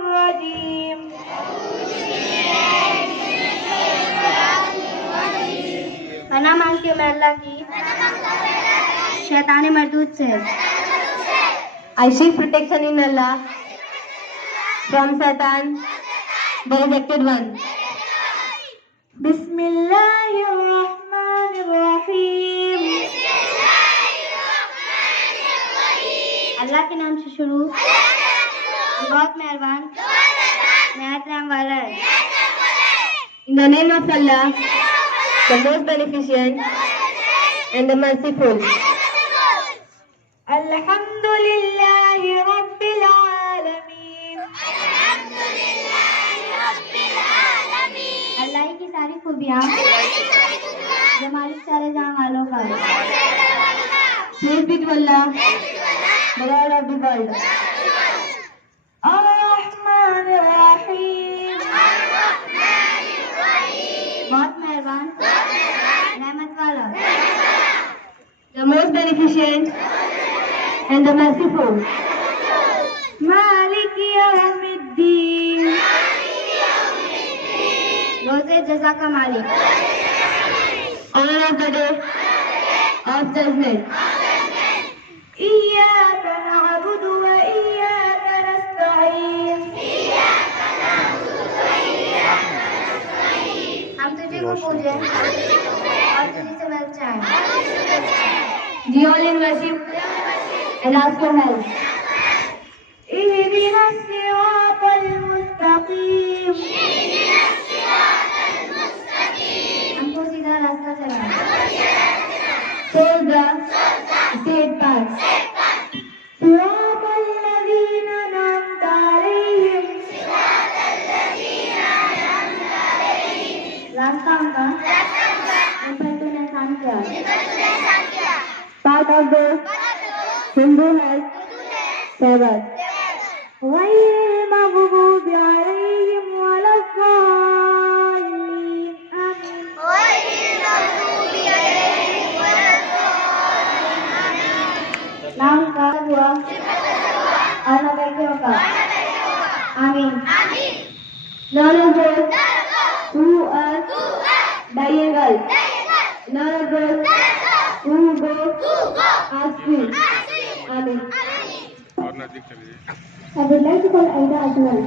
الرجيم पना मांगते मैं अल्लाह की शैतानी मरदूद से I seek protection in Allah from Satan, the rejected one. Bismillahirrahmanirrahim. अल्लाह के नाम से शुरू बहुत मेहरबान नहायत रहम वाला है. In the name of Allah, the most beneficent and the merciful. Alhamdulillahi Rabbil Alameen. अल्लाह की सारी खूबियाँ जो मालिक सारे जहां वालों का है. Praise be to Allah, the Lord of the world. Ar-Rahman Ar-Rahim. बहुत मेहरबान रहमत वाला, the most beneficent and the merciful. Malik Yawmiddin. रोज़े जज़ा का मालिक. Honor of the day of judgment. إياك نعبد وإياك نستعين. हम तुझे को पूजें और तुझे से मिल चाहें. The all in worship and ask for help. اهدنا الصراط المستقيم. हमको सीधा रास्ता चलाएं. Show the straight path. صراط الذين أنعمت عليهم. रास्ता उनका जिन पर तूने एहसान किया. Part of the Hindu has Sabbath. غير المغضوب عليهم ولا الضالين. آمين. नाम का हुआ और न व्यक्तियों का. आमीन. None of those who are diagonal. None of those who go astray. Amen. I would like to call Aida as well.